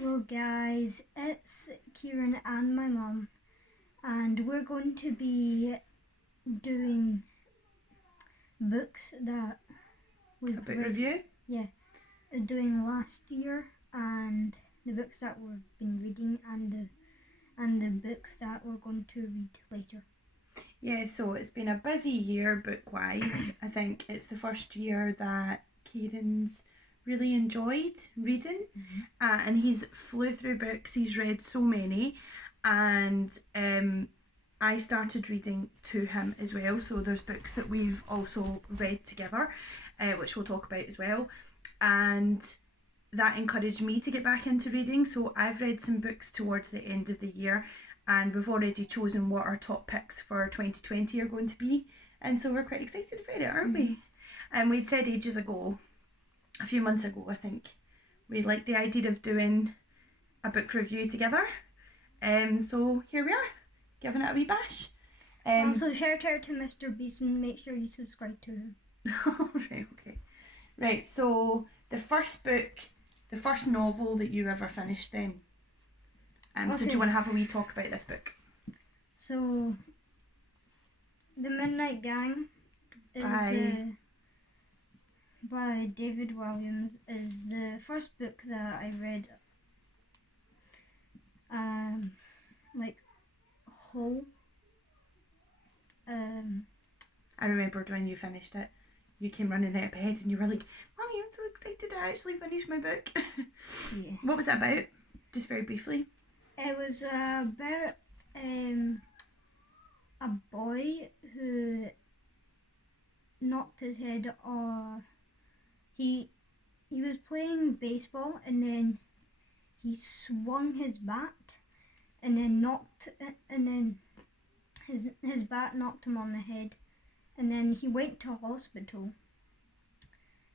Hello guys, it's Kieran and my mum, and we're going to be doing books that we've A book review? Yeah, doing last year, and the books that we've been reading, and the books that we're going to read later. Yeah, so it's been a busy year book-wise. I think it's the first year that Kieran's really enjoyed reading, and he's flew through books. He's read so many, and I started reading to him as well. So there's books that we've also read together, which we'll talk about as well, and that encouraged me to get back into reading. So I've read some books towards the end of the year, and we've already chosen what our top picks for 2020 are going to be, and so we're quite excited about it, aren't we? And we'd said ages ago, a few months ago I think, we liked the idea of doing a book review together, so here we are, giving it a wee bash. Also, shout out to Mr. Beeson, make sure you subscribe to him. Right, so the first novel that you ever finished then. So do you want to have a wee talk about this book? So, The Midnight Gang is by David Williams is the first book that I read whole. I remembered when you finished it, you came running out of bed and you were like, "Mommy, I'm so excited to actually finish my book." Yeah. What was it about? Just very briefly. It was about a boy who knocked his head off. He was playing baseball, and then he swung his bat, and then his bat knocked him on the head, and then he went to hospital,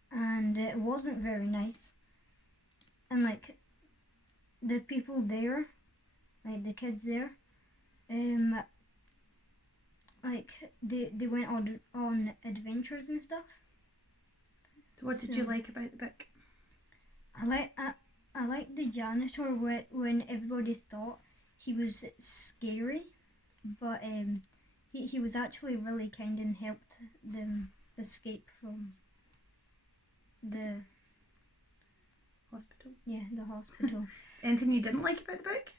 and it wasn't very nice. And the people there, the kids there, they went on adventures and stuff. So what did you like about the book? I like the janitor when everybody thought he was scary, but he was actually really kind and helped them escape from the hospital. Yeah, the hospital. Anything you didn't like about the book?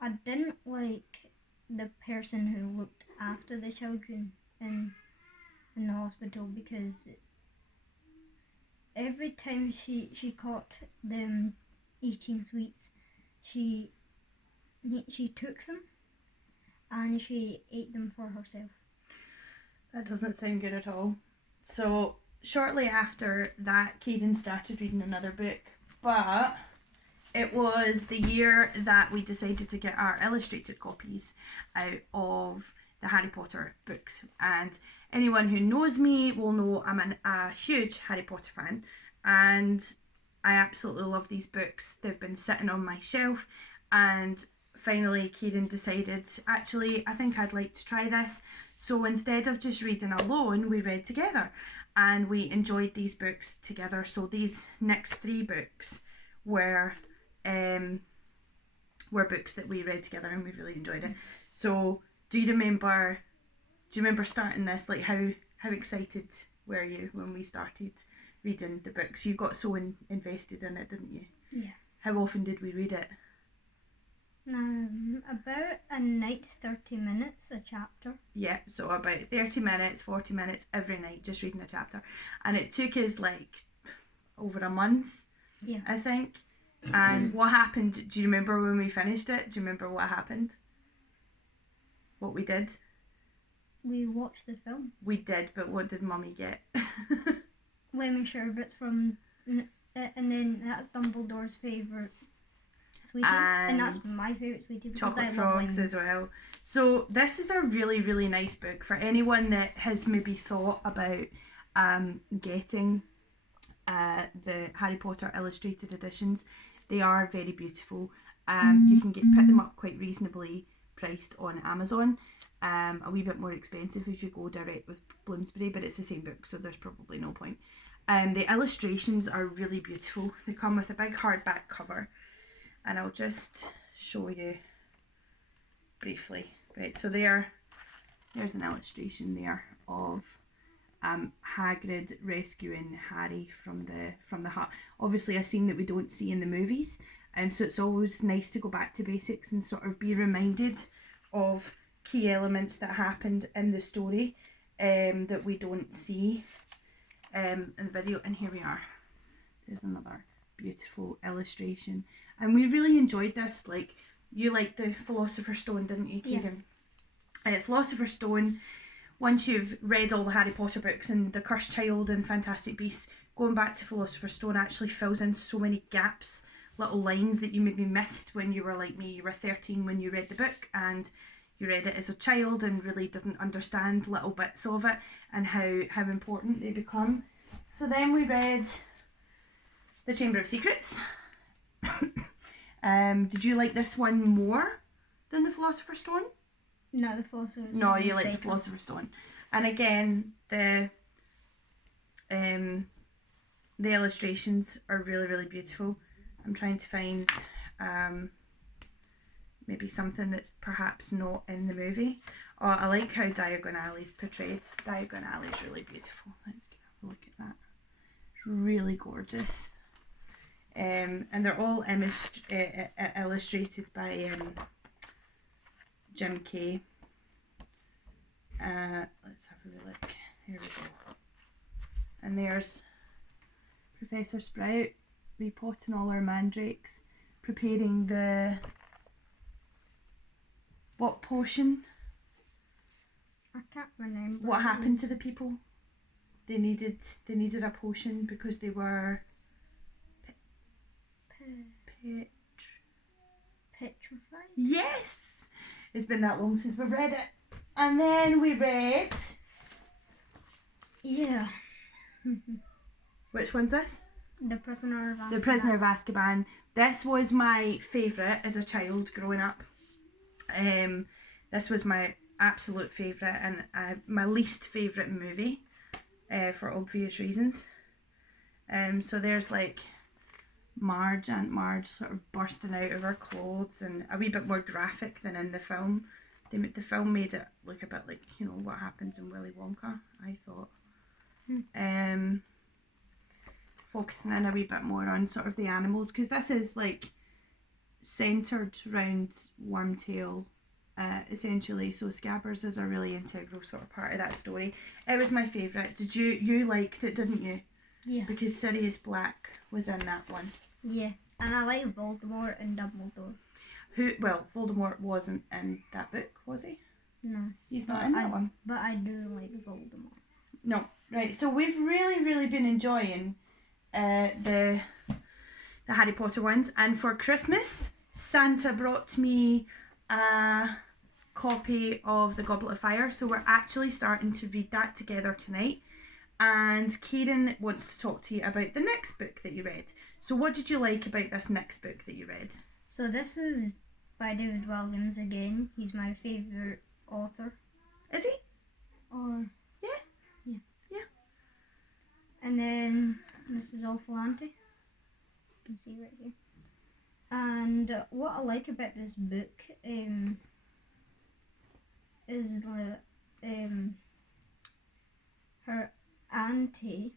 I didn't like the person who looked after the children in the hospital, because every time she caught them eating sweets, she took them and she ate them for herself. That doesn't sound good at all. So shortly after that, Kieran started reading another book, but it was the year that we decided to get our illustrated copies out of the Harry Potter books. And anyone who knows me will know I'm a huge Harry Potter fan, and I absolutely love these books. They've been sitting on my shelf, and finally Kieran decided, actually, I think I'd like to try this. So instead of just reading alone, we read together, and we enjoyed these books together. So these next 3 books were books that we read together, and we really enjoyed it. So do you remember starting this? Like, how excited were you when we started reading the books? You got so invested in it, didn't you? Yeah. How often did we read it? About a night, 30 minutes a chapter. Yeah, so about 30 minutes, 40 minutes every night, just reading a chapter. And it took us over a month, yeah, I think. And what happened? Do you remember when we finished it? Do you remember what happened? What we did? We watched the film. We did, but what did Mummy get? Lemon sherbets and then that's Dumbledore's favourite sweetie, and that's my favourite sweetie because chocolate I frogs love lemons as well. So this is a really, really nice book for anyone that has maybe thought about getting the Harry Potter illustrated editions. They are very beautiful. You can pick them up quite reasonably priced on Amazon. A wee bit more expensive if you go direct with Bloomsbury, but it's the same book, so there's probably no point. The illustrations are really beautiful. They come with a big hardback cover, and I'll just show you briefly. Right, so there's an illustration there of Hagrid rescuing Harry from the hut. Obviously a scene that we don't see in the movies, so it's always nice to go back to basics and sort of be reminded of key elements that happened in the story that we don't see in the video. And here we are. There's another beautiful illustration, and we really enjoyed this. Like, you liked the Philosopher's Stone, didn't you, Kieran? Yeah. Philosopher's Stone, once you've read all the Harry Potter books and The Cursed Child and Fantastic Beasts, going back to Philosopher's Stone actually fills in so many gaps, little lines that you maybe missed when you were like me. You were 13 when you read the book, and you read it as a child and really didn't understand little bits of it and how important they become. So then we read The Chamber of Secrets. Did you like this one more than The Philosopher's Stone? No, the Philosopher's Stone. No, you like The Philosopher's Stone. And again, the illustrations are really, really beautiful. I'm trying to find maybe something that's perhaps not in the movie. Oh, I like how Diagon Alley's portrayed. Diagon Alley's really beautiful. Let's have a look at that. It's really gorgeous. And they're all illustrated by Jim Kay. Let's have a look. Here we go. And there's Professor Sprout repotting all our mandrakes, preparing the what potion? I can't remember. What happened to the people? They needed a potion because they were petrified. Yes! It's been that long since we've read it. And then we read... Yeah. Which one's this? The Prisoner of Azkaban. The Prisoner of Azkaban. This was my favourite as a child growing up. This was my absolute favourite and my least favourite movie for obvious reasons. So there's like Aunt Marge sort of bursting out of her clothes, and a wee bit more graphic than in the film. The film made it look a bit like, you know, what happens in Willy Wonka, I thought. Focusing in a wee bit more on sort of the animals, because this is like centred around Wormtail, essentially. So Scabbers is a really integral sort of part of that story. It was my favourite. Did you liked it, didn't you? Yeah. Because Sirius Black was in that one. Yeah, and I like Voldemort and Dumbledore. Voldemort wasn't in that book, was he? No. He's not in that one. But I do like Voldemort. No, right. So we've really, really been enjoying the Harry Potter ones, and for Christmas, Santa brought me a copy of the Goblet of Fire. So we're actually starting to read that together tonight. And Kieran wants to talk to you about the next book that you read. So what did you like about this next book that you read? So this is by David Williams again. He's my favourite author. Is he? Or Yeah. Yeah. Yeah. And then this is Awful Auntie. You can see right here. And what I like about this book is her auntie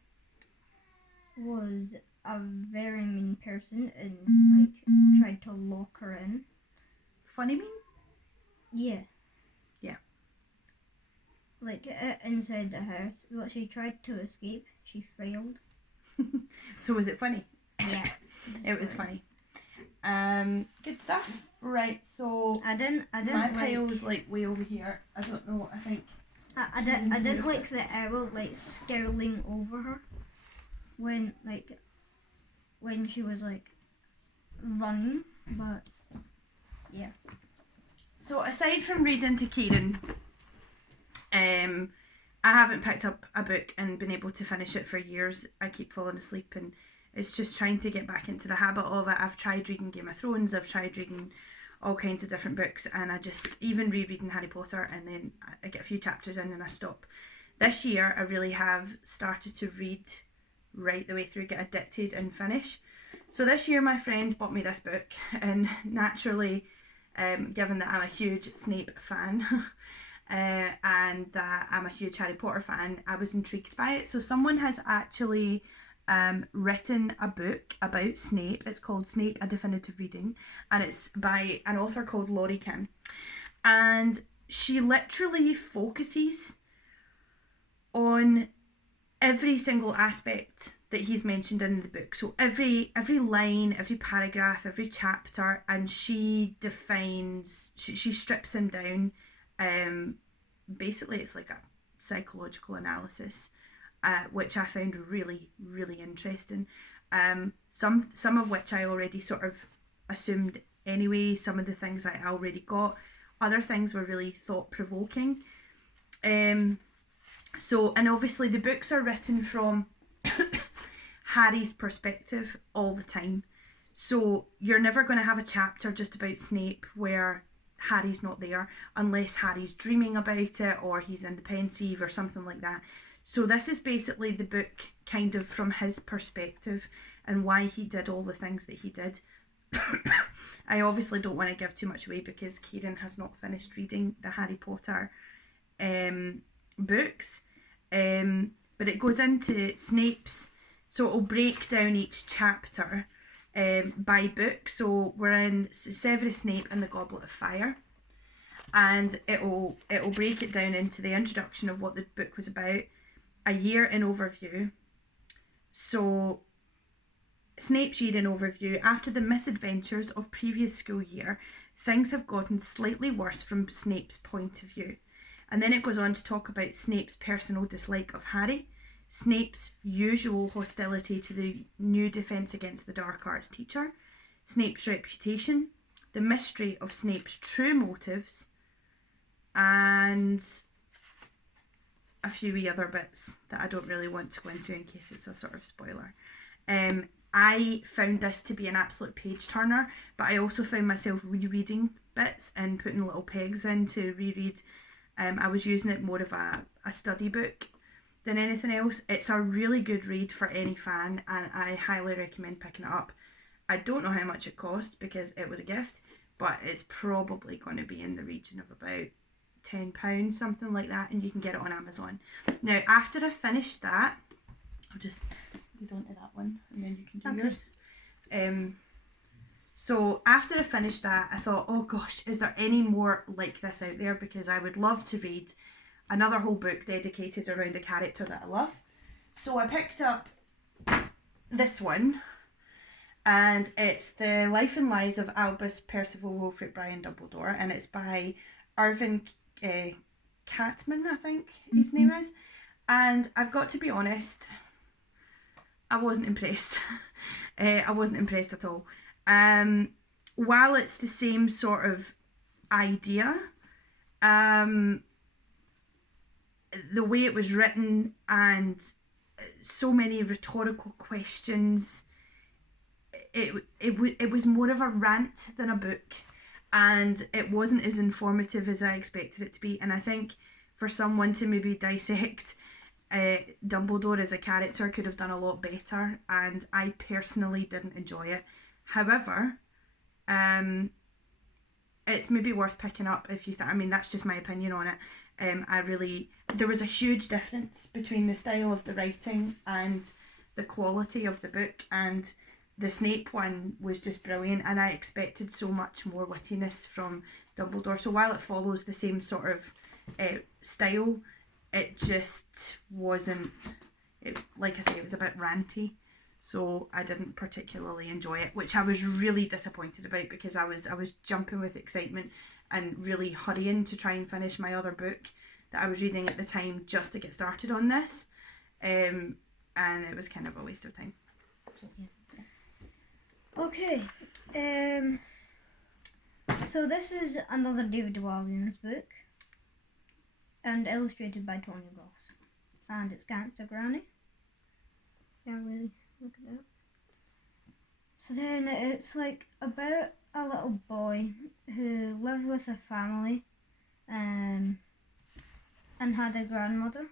was a very mean person and tried to lock her in. Funny mean? Yeah. Yeah. Like inside the house. Well, she tried to escape. She failed. So was it funny? Yeah. It was funny. Good stuff. Right, so I didn't my pile's like way over here. I don't know, I think. I didn't like the owl like scowling over her when she was like running, but yeah. So aside from reading to Kieran, I haven't picked up a book and been able to finish it for years. I keep falling asleep, and it's just trying to get back into the habit of it. I've tried reading Game of Thrones, I've tried reading all kinds of different books, and I just even rereading Harry Potter, and then I get a few chapters in and I stop. This year I really have started to read right the way through, get addicted and finish. So this year my friend bought me this book, and naturally, given that I'm a huge Snape fan and that I'm a huge Harry Potter fan, I was intrigued by it. So someone has actually written a book about Snape. It's called Snape, A Definitive Reading, and it's by an author called Laurie Kim. And she literally focuses on every single aspect that he's mentioned in the book. So every line, every paragraph, every chapter, and she defines, she strips them down. Basically, it's like a psychological analysis, which I found really, really interesting. Some of which I already sort of assumed anyway. Some of the things I already got. Other things were really thought-provoking. So, and obviously the books are written from Harry's perspective all the time. So you're never going to have a chapter just about Snape where Harry's not there, unless Harry's dreaming about it or he's in the pensieve or something like that. So this is basically the book kind of from his perspective and why he did all the things that he did. I obviously don't want to give too much away because Kieran has not finished reading the Harry Potter books, but it goes into Snape's, so it'll break down each chapter by book. So we're in Severus Snape and the Goblet of Fire, and it'll break it down into the introduction of what the book was about, a year in overview. So Snape's year in overview: after the misadventures of previous school year, things have gotten slightly worse from Snape's point of view. And then it goes on to talk about Snape's personal dislike of Harry, Snape's usual hostility to the new Defence Against the Dark Arts teacher, Snape's reputation, the mystery of Snape's true motives, and a few wee other bits that I don't really want to go into in case it's a sort of spoiler. I found this to be an absolute page turner, but I also found myself rereading bits and putting little pegs in to reread. I was using it more of a study book than anything else. It's a really good read for any fan, and I highly recommend picking it up. I don't know how much it cost because it was a gift, but it's probably going to be in the region of about £10, something like that, and you can get it on Amazon. Now, after I finished that, I'll just lead on to that one and then you can do yours. So after I finished that, I thought, oh gosh, is there any more like this out there? Because I would love to read another whole book dedicated around a character that I love. So I picked up this one, and it's The Life and Lives of Albus Percival Wilfrid Brian Dumbledore, and it's by Irvin Catman, I think his name is. And I've got to be honest, I wasn't impressed. I wasn't impressed at all. While it's the same sort of idea, the way it was written and so many rhetorical questions, it was more of a rant than a book, and it wasn't as informative as I expected it to be. And I think for someone to maybe dissect Dumbledore as a character could have done a lot better, and I personally didn't enjoy it. However, it's maybe worth picking up if you I mean, that's just my opinion on it. There was a huge difference between the style of the writing and the quality of the book, and the Snape one was just brilliant, and I expected so much more wittiness from Dumbledore. So while it follows the same sort of style, it just wasn't, like I say, it was a bit ranty. So I didn't particularly enjoy it, which I was really disappointed about, because I was jumping with excitement and really hurrying to try and finish my other book that I was reading at the time just to get started on this, and it was kind of a waste of time. Okay, so this is another David Williams book, and illustrated by Tony Ross, and it's Gangster Brownie. Yeah, really. Look at that. So then it's like about a little boy who lives with a family and had a grandmother.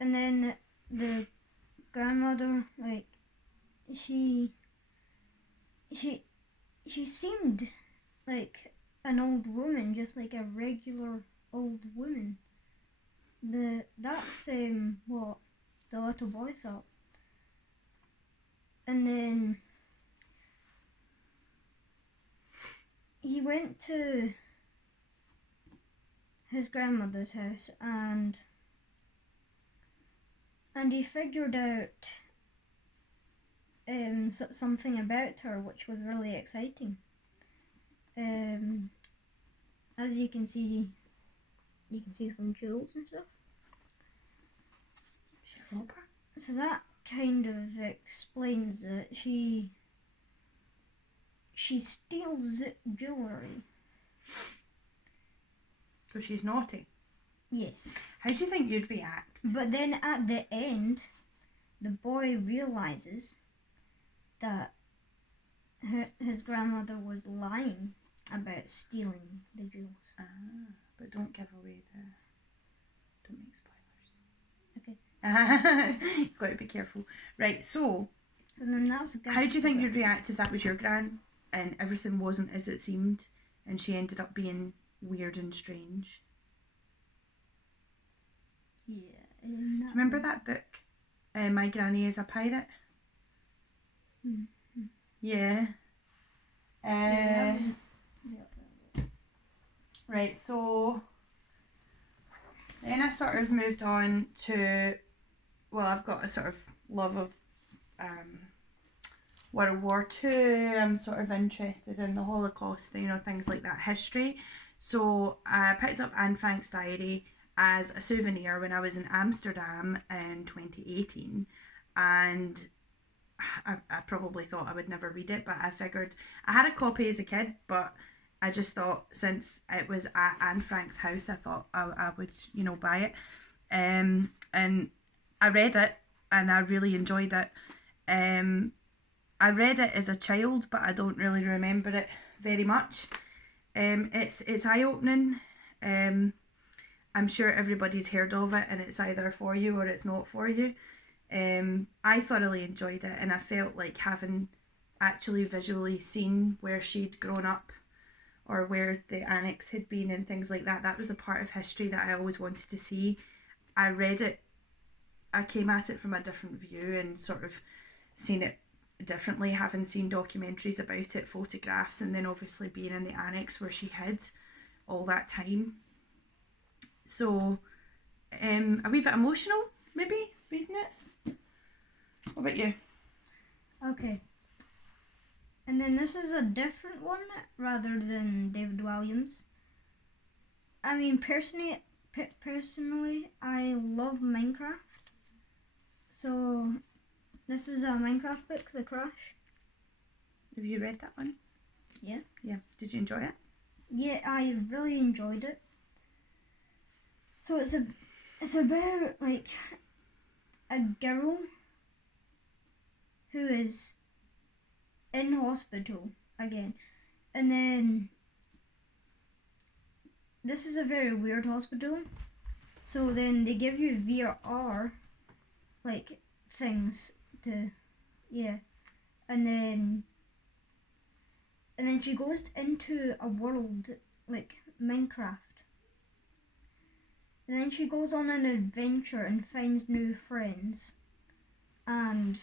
And then the grandmother, like, she she seemed like an old woman, just like a regular old woman. That's what the little boy thought. And then he went to his grandmother's house and he figured out something about her which was really exciting. As you can see some jewels and stuff. So that kind of explains that she steals jewellery. So she's naughty? Yes. How do you think you'd react? But then at the end, the boy realises that his grandmother was lying about stealing the jewels. But don't give away don't make spoilers. Okay. You've got to be careful. Right, so then that's how do you think you'd react if that was your gran and everything wasn't as it seemed and she ended up being weird and strange? Yeah. Do you remember that book, My Granny is a Pirate? Mm-hmm. Yeah. Yeah. Right, so then I sort of moved on to, well, I've got a sort of love of World War II. I'm sort of interested in the Holocaust, things like that, history. So I picked up Anne Frank's diary as a souvenir when I was in Amsterdam in 2018, and I probably thought I would never read it, but I figured I had a copy as a kid, but I just thought since it was at Anne Frank's house, I thought I would, buy it. And I read it and I really enjoyed it. I read it as a child, but I don't really remember it very much. It's eye-opening. I'm sure everybody's heard of it and it's either for you or it's not for you. I thoroughly enjoyed it, and I felt like having actually visually seen where she'd grown up or where the annex had been and things like that. That was a part of history that I always wanted to see. I read it, I came at it from a different view and sort of seen it differently, having seen documentaries about it, photographs, and then obviously being in the annex where she hid all that time. So, a wee bit emotional, maybe, reading it. What about you? Okay. And then this is a different one rather than David Williams. I mean, personally, I love Minecraft. So, this is a Minecraft book, The Crash. Have you read that one? Yeah. Yeah. Did you enjoy it? Yeah, I really enjoyed it. So it's about like a girl who is in hospital again, and then this is a very weird hospital. So then they give you VR like things to, and then she goes into a world like Minecraft. And then she goes on an adventure and finds new friends and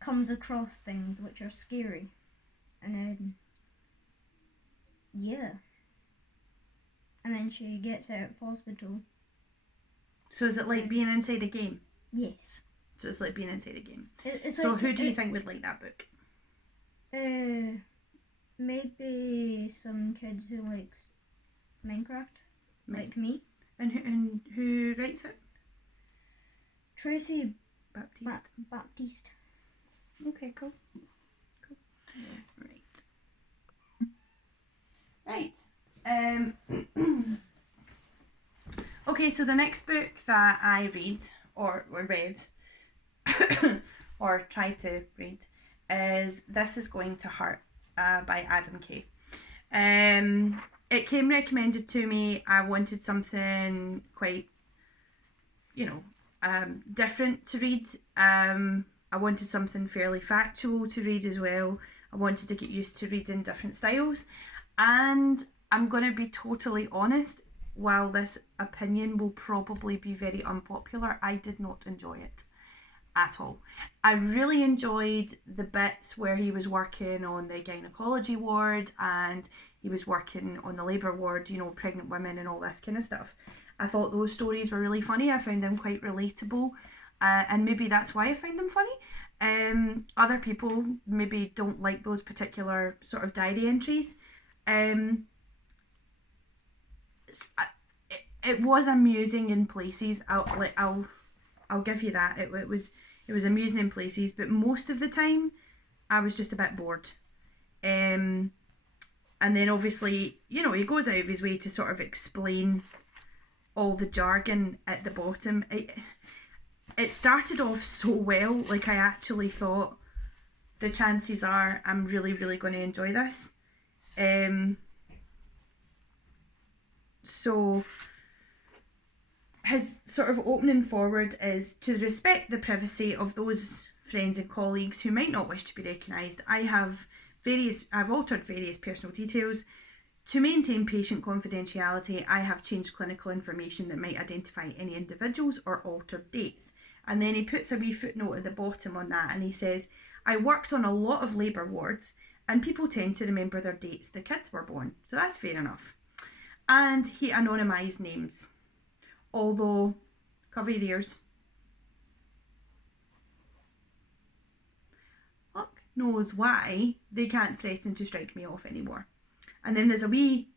comes across things which are scary. And then, and then she gets out of hospital. So is it like being inside a game? Yes. So it's like being inside a game. So like, who do you think would like that book? Maybe some kids who likes Minecraft. Like me. And who writes it? Tracy Baptiste. Baptiste. Okay, cool. Yeah. Right. Okay, so the next book that I read or read or tried to read is This Is Going to Hurt by Adam Kay. It came recommended to me. I wanted something quite, different to read. I wanted something fairly factual to read as well. I wanted to get used to reading different styles. And I'm going to be totally honest, while this opinion will probably be very unpopular, I did not enjoy it at all. I really enjoyed the bits where he was working on the gynecology ward and he was working on the labour ward, you know, pregnant women and all this kind of stuff. I thought those stories were really funny. I found them quite relatable, and maybe that's why I find them funny. Other people maybe don't like those particular sort of diary entries. It was amusing in places. I'll give you that. It was amusing in places, but most of the time I was just a bit bored. And then obviously, you know, he goes out of his way to sort of explain all the jargon at the bottom. It started off so well, like I actually thought the chances are I'm really, really going to enjoy this. So his sort of opening forward is to respect the privacy of those friends and colleagues who might not wish to be recognised. I've altered various personal details. To maintain patient confidentiality, I have changed clinical information that might identify any individuals or altered dates. And then he puts a wee footnote at the bottom on that and he says, I worked on a lot of labour wards and people tend to remember their dates the kids were born. So that's fair enough. And he anonymised names. Although, cover your ears. Fuck knows why they can't threaten to strike me off anymore. And then there's a wee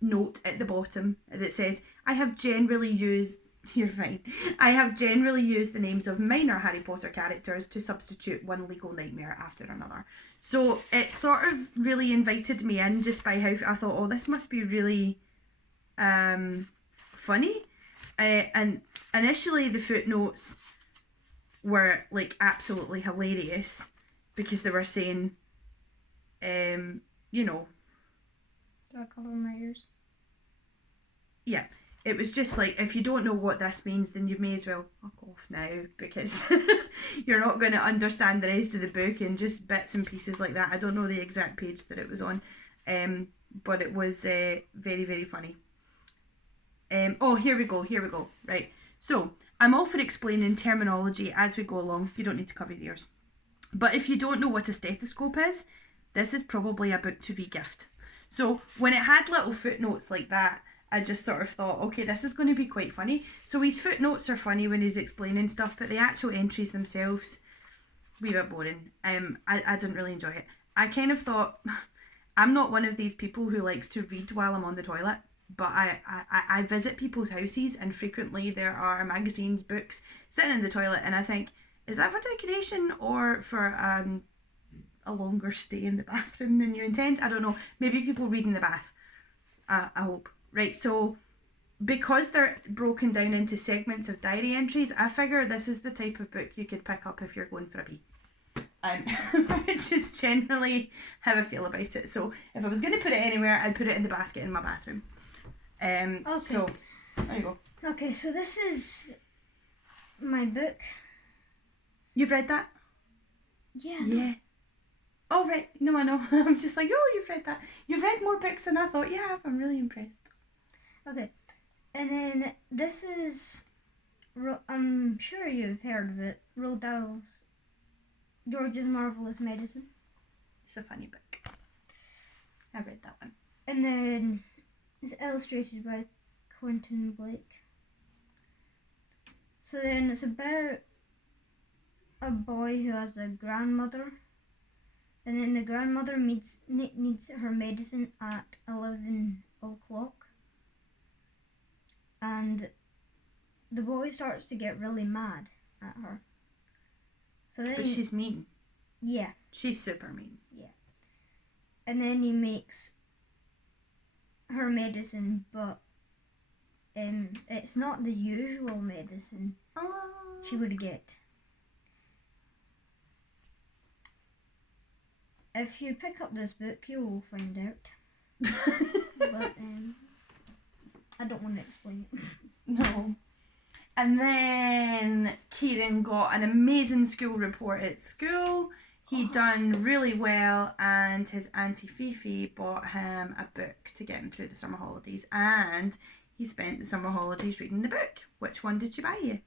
note at the bottom that says, I have generally used the names of minor Harry Potter characters to substitute one legal nightmare after another. So it sort of really invited me in just by how I thought, oh, this must be really funny. And initially the footnotes were like absolutely hilarious because they were saying, you know, do I cover my ears? Yeah, it was just like, if you don't know what this means, then you may as well fuck off now because you're not going to understand the rest of the book and just bits and pieces like that. I don't know the exact page that it was on, but it was very, very funny. Oh, here we go. Right. So, I'm all for explaining terminology as we go along. You don't need to cover your ears. But if you don't know what a stethoscope is, this is probably a book to re-gift. So, when it had little footnotes like that, I just sort of thought, okay, this is going to be quite funny. So, his footnotes are funny when he's explaining stuff, but the actual entries themselves, a wee bit boring. I didn't really enjoy it. I kind of thought, I'm not one of these people who likes to read while I'm on the toilet. But I visit people's houses and frequently there are magazines, books sitting in the toilet and I think, is that for decoration or for a longer stay in the bathroom than you intend? I don't know. Maybe people read in the bath. I hope. Right, so because they're broken down into segments of diary entries, I figure this is the type of book you could pick up if you're going for a pee. Which is generally how I feel about it. So if I was going to put it anywhere, I'd put it in the basket in my bathroom. Okay. So there you go. Okay, so this is my book. You've read that? Yeah. Oh, right. No, I know. I'm just like, oh, you've read that. You've read more books than I thought you have. I'm really impressed. Okay. And then this is, I'm sure you've heard of it, Roald Dahl's George's Marvelous Medicine. It's a funny book. I read that one. And then it's illustrated by Quentin Blake. So then it's about a boy who has a grandmother, and then the grandmother needs her medicine at 11 o'clock, and the boy starts to get really mad at her. So then but she's mean. Yeah. She's super mean. Yeah. And then he makes her medicine, but it's not the usual medicine she would get. If you pick up this book, you'll find out. But I don't want to explain it. No. And then Kieran got an amazing school report at school. He'd done really well, and his auntie Fifi bought him a book to get him through the summer holidays, and he spent the summer holidays reading the book. Which one did she buy you?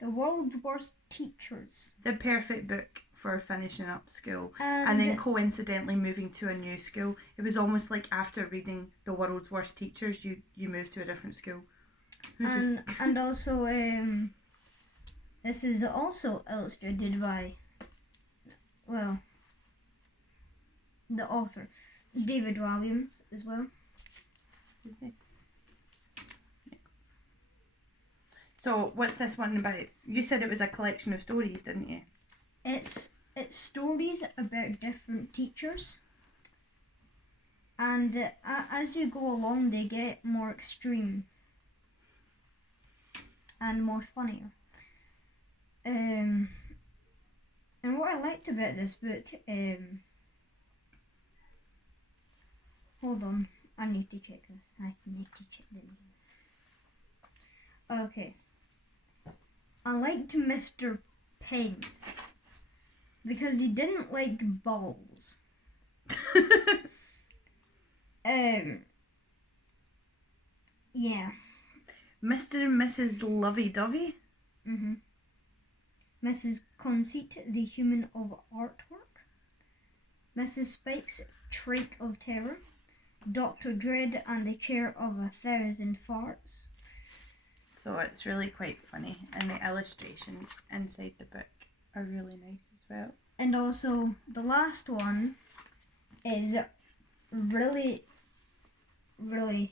The World's Worst Teachers. The perfect book for finishing up school. And then coincidentally moving to a new school. It was almost like after reading The World's Worst Teachers, you moved to a different school. And also, this is also illustrated by, well, the author, David Williams, as well. Okay. So, what's this one about? You said it was a collection of stories, didn't you? It's stories about different teachers, and as you go along, they get more extreme and more funnier. And what I liked about this book, hold on, I need to check this. I need to check the name. Okay. I liked Mr. Pence because he didn't like balls. Yeah. Mr. and Mrs. Lovey-Dovey? Mm-hmm. Mrs. Conceit, the human of artwork. Mrs. Spike's Trach of Terror. Dr. Dread and the Chair of 1,000 Farts. So it's really quite funny, and the illustrations inside the book are really nice as well. And also, the last one is really, really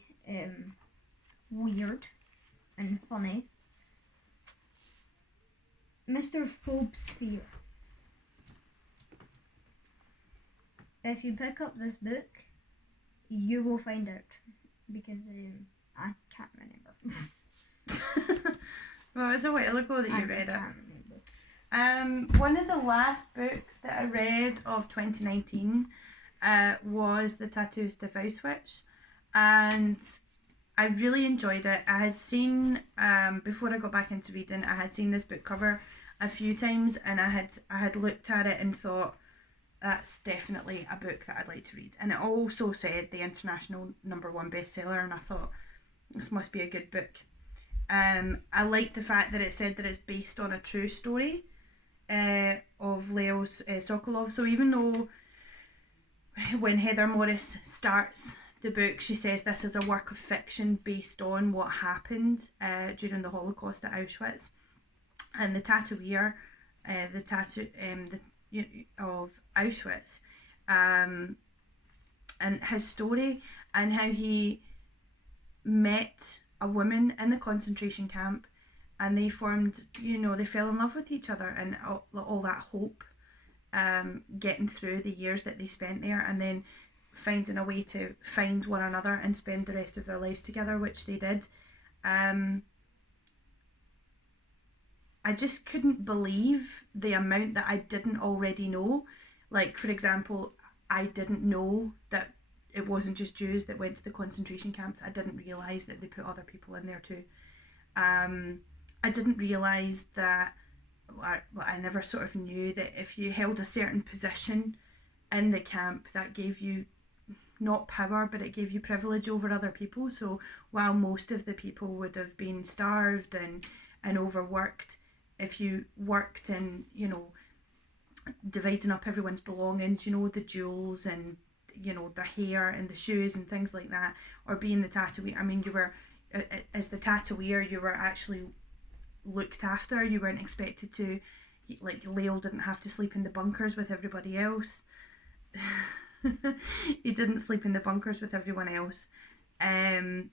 weird and funny. Mr. Phobesphere. If you pick up this book, you will find out, because I can't remember. Well, it was a while ago that you read it. One of the last books that I read of 2019 was The Tattooist of Auschwitz, and I really enjoyed it. I had seen, before I got back into reading, I had seen this book cover a few times, and I had looked at it and thought, that's definitely a book that I'd like to read. And it also said the international #1 bestseller, and I thought, this must be a good book. I liked the fact that it said that it's based on a true story of Leos Sokolov. So even though when Heather Morris starts the book, she says this is a work of fiction based on what happened during the Holocaust at Auschwitz, and the tattooer, of Auschwitz, and his story and how he met a woman in the concentration camp, and they formed, they fell in love with each other, and all that hope, getting through the years that they spent there, and then finding a way to find one another and spend the rest of their lives together, which they did. I just couldn't believe the amount that I didn't already know. Like, for example, I didn't know that it wasn't just Jews that went to the concentration camps. I didn't realise that they put other people in there too. I didn't realise that, I never sort of knew that if you held a certain position in the camp, that gave you not power, but it gave you privilege over other people. So while most of the people would have been starved and overworked, if you worked in, dividing up everyone's belongings, the jewels and, the hair and the shoes and things like that, or being the tattooer. I mean, you were, as the tattooer, you were actually looked after. You weren't expected to, like, Leo didn't have to sleep in the bunkers with everybody else. He didn't sleep in the bunkers with everyone else. And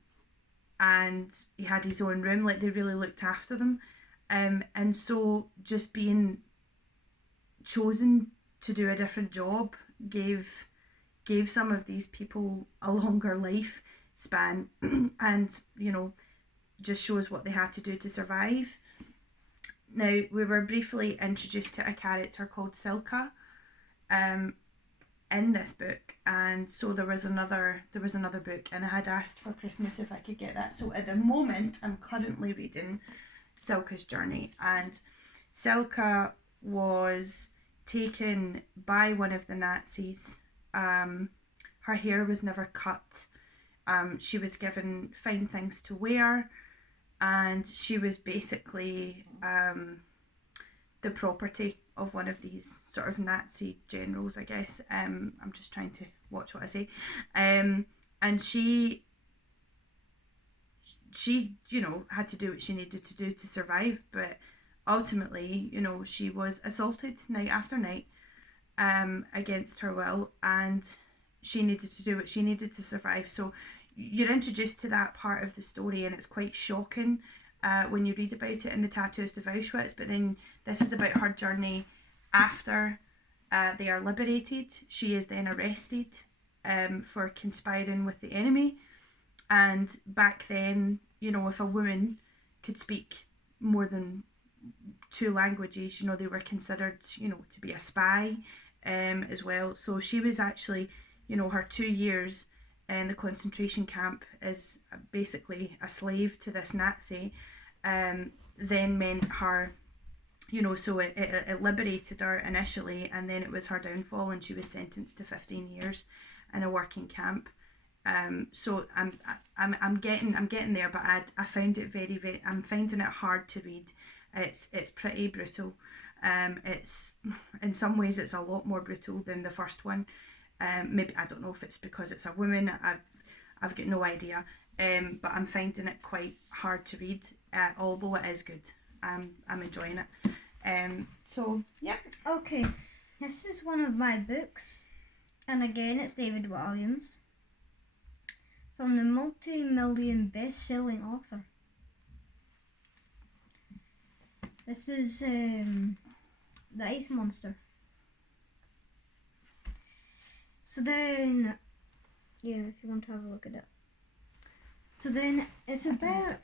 he had his own room. Like, they really looked after them. And so just being chosen to do a different job gave some of these people a longer life span, and just shows what they had to do to survive. Now, we were briefly introduced to a character called Silka. in this book, and so there was another book, and I had asked for Christmas if I could get that. So at the moment I'm currently reading Silka's Journey, and Silka was taken by one of the Nazis. Her hair was never cut. She was given fine things to wear, and she was basically the property of one of these sort of Nazi generals, I guess. I'm just trying to watch what I say. And she you know, had to do what she needed to do to survive, but ultimately, you know, she was assaulted night after night against her will, and she needed to do what she needed to survive. So you're introduced to that part of the story, and it's quite shocking when you read about it in The Tattooist of Auschwitz. But then this is about her journey after they are liberated. She is then arrested for conspiring with the enemy. And back then, you know, if a woman could speak more than 2 languages, you know, they were considered, you know, to be a spy as well. So she was actually, you know, her 2 years in the concentration camp as basically a slave to this Nazi, then meant her, you know, so it liberated her initially, and then it was her downfall, and she was sentenced to 15 years in a working camp. So I'm getting there, but I found it very, I'm finding it hard to read. It's pretty brutal. It's, in some ways it's a lot more brutal than the first one. Maybe, I don't know if it's because it's a woman. I've got no idea. But I'm finding it quite hard to read. Although it is good. I'm enjoying it. So yeah. Okay, this is one of my books, and again it's David Williams, from the multi-million best-selling author. This is The Ice Monster. So then, yeah, if you want to have a look at it. So then it's about...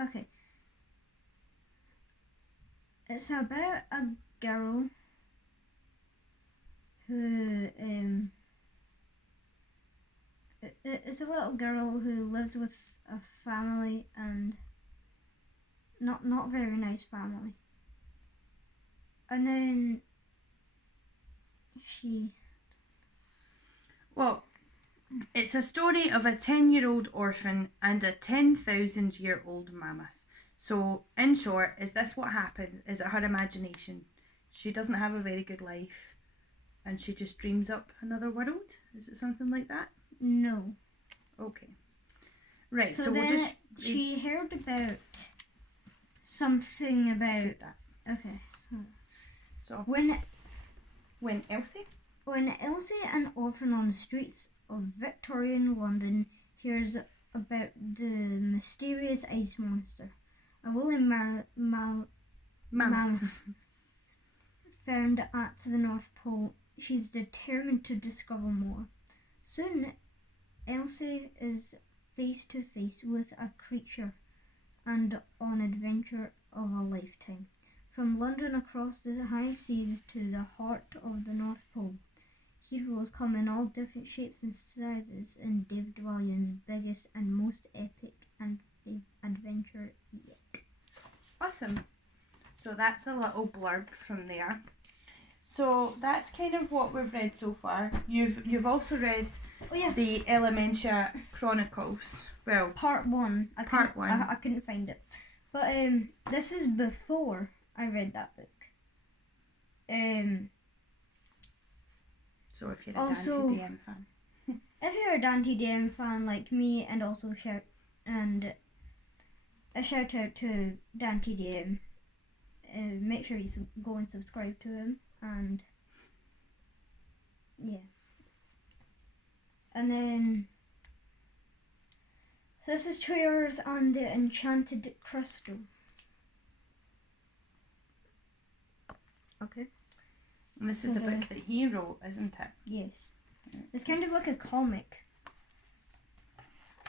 Okay. It's about a girl who it's a little girl who lives with a family, and not very nice family. And then it's a story of a 10-year-old orphan and a 10,000-year-old mammoth. So, in short, is this what happens? Is it her imagination? She doesn't have a very good life, and she just dreams up another world? Is it something like that? No. Okay. Right, So we'll then just... she heard about something about... Shoot that. Okay. So, When Elsie? When Elsie, an orphan on the streets of Victorian London, hears about the mysterious ice monster, a woolly mammoth found at the North Pole, she's determined to discover more. Soon, Elsie is face to face with a creature and on adventure of a lifetime. From London across the high seas to the heart of the North Pole, heroes come in all different shapes and sizes in David Williams' biggest and most epic adventure yet. Awesome. So that's a little blurb from there. So that's kind of what we've read so far. You've also read the Elementia Chronicles. Well, Part 1. I couldn't find it. But this is before I read that book. So if you're a also, Dante DM fan. If you're a Dante DM fan like me, and also a shout out to Dante DM, make sure you go and subscribe to him, and yeah. And then, so this is Triers on the Enchanted Crystal. Okay. And this is a book that he wrote, isn't it? Yes. It's kind of like a comic.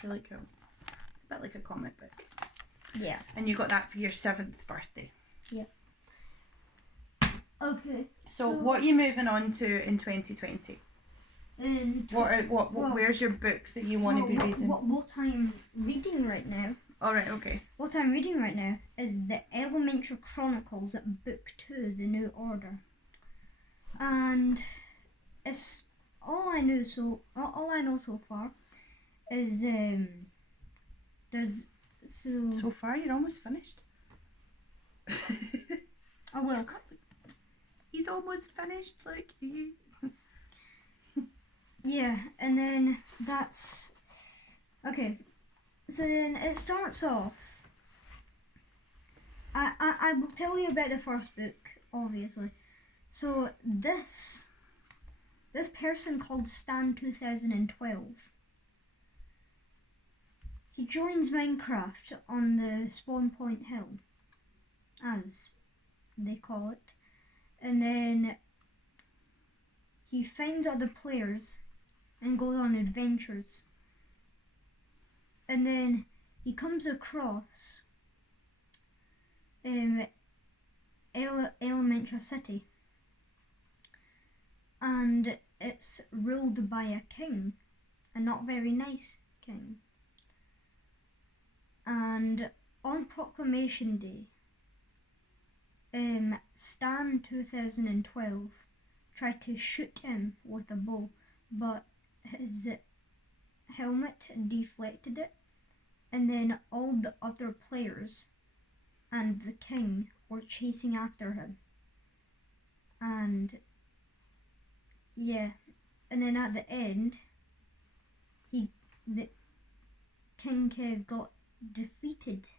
Really cool. It's a bit like a comic book. Yeah. And you got that for your 7th birthday. Yeah. Okay. So what are you moving on to in 2020? Where's your books that you want to be reading? What I'm reading right now. Alright, okay. What I'm reading right now is the Elementary Chronicles, Book 2, The New Order. And it's all I know so far is So far you're almost finished. Oh well. He's almost finished, like you. Yeah, and then that's okay. So then it starts off. I will tell you about the first book, obviously. So this person called Stan 2012. He joins Minecraft on the Spawn Point Hill, as they call it, and then he finds other players and goes on adventures. And then he comes across Elementary City, and it's ruled by a king, a not very nice king. And on Proclamation Day, Stan 2012 tried to shoot him with a bow, but his helmet deflected it, and then all the other players and the king were chasing after him. And yeah, and then at the end, the King Kev got defeated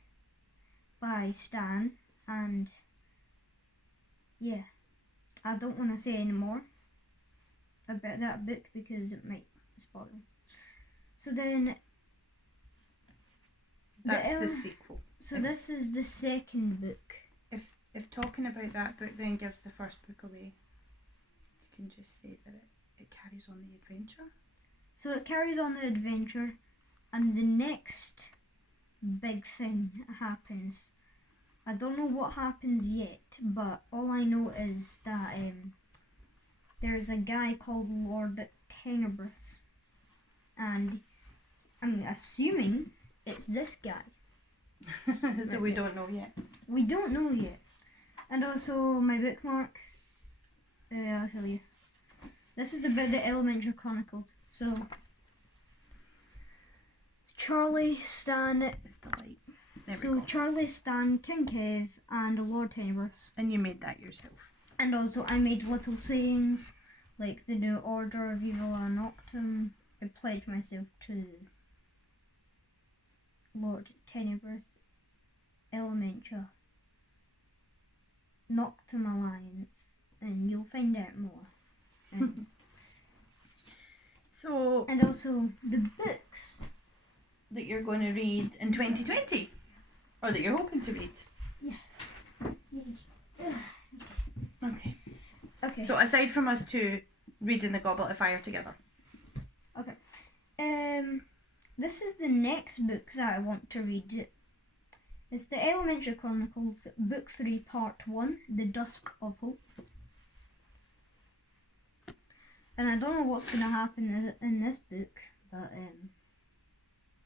by Stan, and yeah, I don't want to say any more about that book because it might spoil. So then that's the sequel. So this is the second book. If talking about that book then gives the first book away, you can just say that it carries on the adventure. So it carries on the adventure, and the next big thing happens. I don't know what happens yet, but all I know is that there's a guy called Lord Tenebrous, and I'm assuming it's this guy. So we don't know yet. We don't know yet. And also my bookmark, I'll show you. This is about the Elementary Chronicles. So Charlie, Stan. It's the light. There we go. Charlie, Stan, King Kev, and Lord Tenebrous. And you made that yourself. And also I made little sayings like the New Order of Evil and Noctum. I pledged myself to Lord Tenebrous, Elementary, Noctum Alliance, and you'll find out more. And also the books that you're going to read in 2020, or that you're hoping to read. Yeah. Okay. So aside from us two reading the Goblet of Fire together. Okay. This is the next book that I want to read. It's the Elementary Chronicles, Book 3, Part 1, The Dusk of Hope. And I don't know what's going to happen in this book, but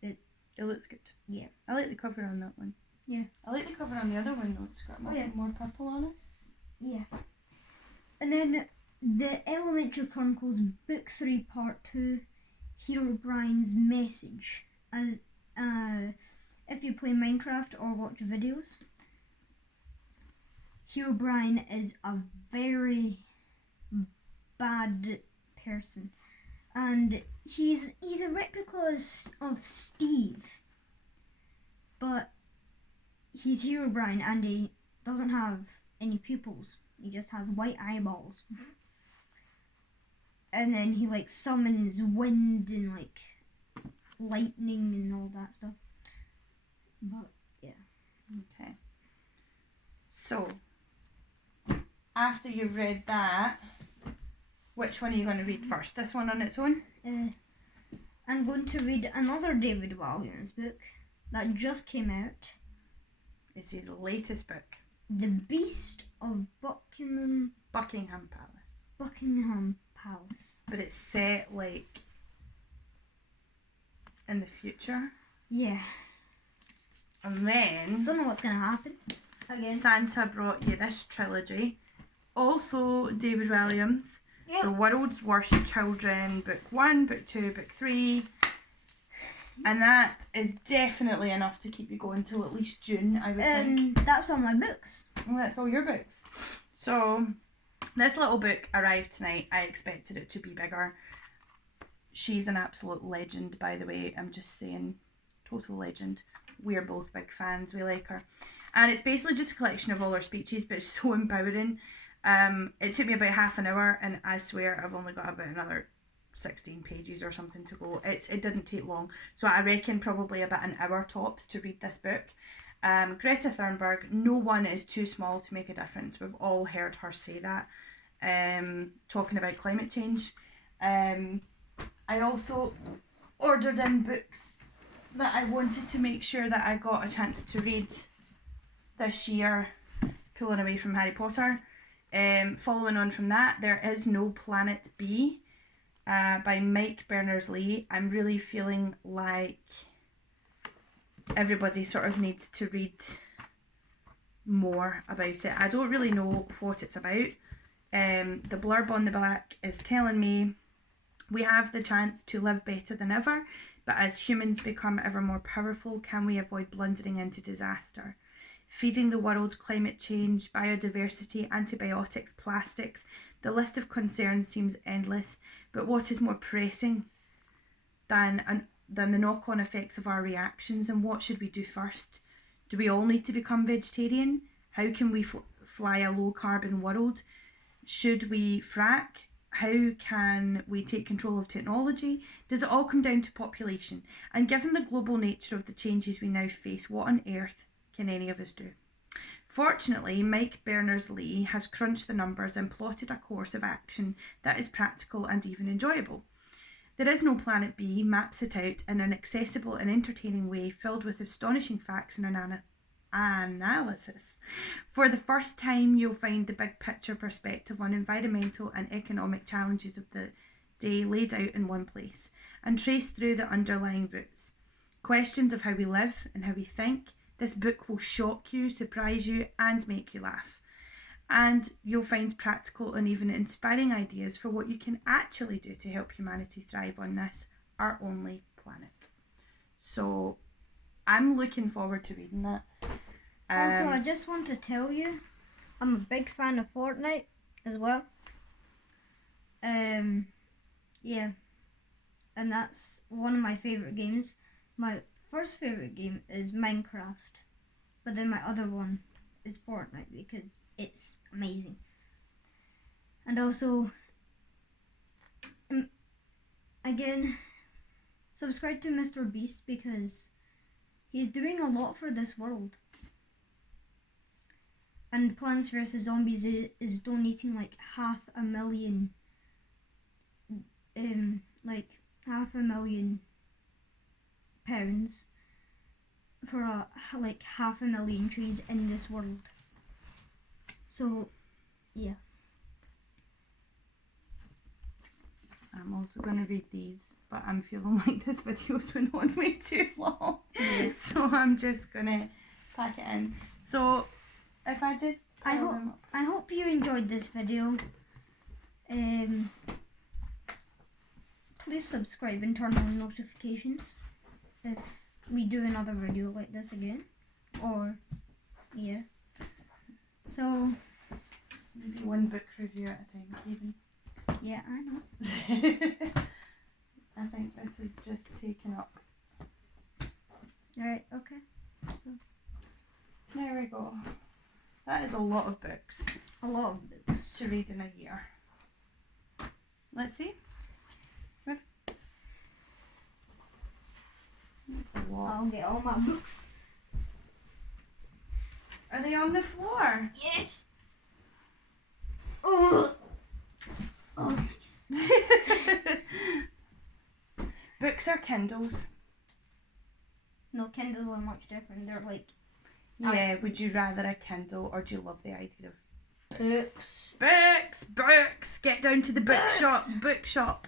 it looks good. Yeah. I like the cover on that one. Yeah. I like the cover on the other one though. It's got more purple on it. Yeah. And then the Elementary Chronicles, Book 3, Part 2, Herobrine's Message. As if you play Minecraft or watch videos, Herobrine is a very bad person, and he's a replica of Steve, but he's Herobrine and he doesn't have any pupils. He just has white eyeballs. And then he like summons wind and like lightning and all that stuff. But yeah. Okay. So after you've read that, which one are you going to read first? This one on its own? I'm going to read another David Walliams book that just came out. It's his latest book. The Beast of Buckingham Buckingham Palace. Buckingham Palace. But it's set like in the future. Yeah. And then Don't know what's gonna happen. Again. Santa brought you this trilogy. Also David Williams. Yep. The World's Worst Children, Book 1, Book 2, Book 3. And that is definitely enough to keep you going till at least June, I would think. That's all my books. Well, that's all your books. So, this little book arrived tonight. I expected it to be bigger. She's an absolute legend, by the way. I'm just saying, total legend. We're both big fans. We like her. And it's basically just a collection of all her speeches, but it's so empowering. It took me about half an hour, and I swear I've only got about another 16 pages or something to go. It didn't take long. So I reckon probably about an hour tops to read this book. Greta Thunberg, no one is too small to make a difference. We've all heard her say that. Talking about climate change. I also ordered in books that I wanted to make sure that I got a chance to read this year, pulling away from Harry Potter. Following on from that, there is no Planet B by Mike Berners-Lee. I'm really feeling like everybody sort of needs to read more about it. I don't really know what it's about. The blurb on the back is telling me we have the chance to live better than ever, but as humans become ever more powerful, can we avoid blundering into disaster? Feeding the world, climate change, biodiversity, antibiotics, plastics. The list of concerns seems endless, but what is more pressing than the knock-on effects of our reactions, and what should we do first? Do we all need to become vegetarian? How can we fly a low-carbon world? Should we frack? How can we take control of technology? Does it all come down to population? And given the global nature of the changes we now face, what on earth can any of us do? Fortunately, Mike Berners-Lee has crunched the numbers and plotted a course of action that is practical and even enjoyable. There is no Planet B, maps it out in an accessible and entertaining way filled with astonishing facts and analysis. For the first time, you'll find the big picture perspective on environmental and economic challenges of the day laid out in one place and trace through the underlying roots. Questions of how we live and how we think. This book will shock you, surprise you, and make you laugh. And you'll find practical and even inspiring ideas for what you can actually do to help humanity thrive on this, our only planet. So I'm looking forward to reading that. Also, I just want to tell you, I'm a big fan of Fortnite as well. Yeah. And that's one of my favourite games. My first favourite game is Minecraft. But then my other one is Fortnite because it's amazing. And also, again, subscribe to Mr. Beast because he's doing a lot for this world. And Plants vs. Zombies is donating like £500,000 £500,000 for like 500,000 trees in this world. So, yeah. I'm also going to read these, but I'm feeling like this video's been on way too long. Yeah. So I'm just going to pack it in. So if I just... I hope you enjoyed this video. Please subscribe and turn on notifications if we do another video like this again. Or, yeah. So... maybe one book review at a time, Kevin. Yeah, I know. I think this is just taken up. Alright, okay. So, there we go. That is a lot of books a lot of books. to read in a year. Let's see. That's a lot. I'll get all my books. Are they on the floor? Yes! Oh! Oh. Books are Kindles. No, Kindles are much different. They're like... Yeah, would you rather a Kindle or do you love the idea of Books. Books. Get down to the bookshop.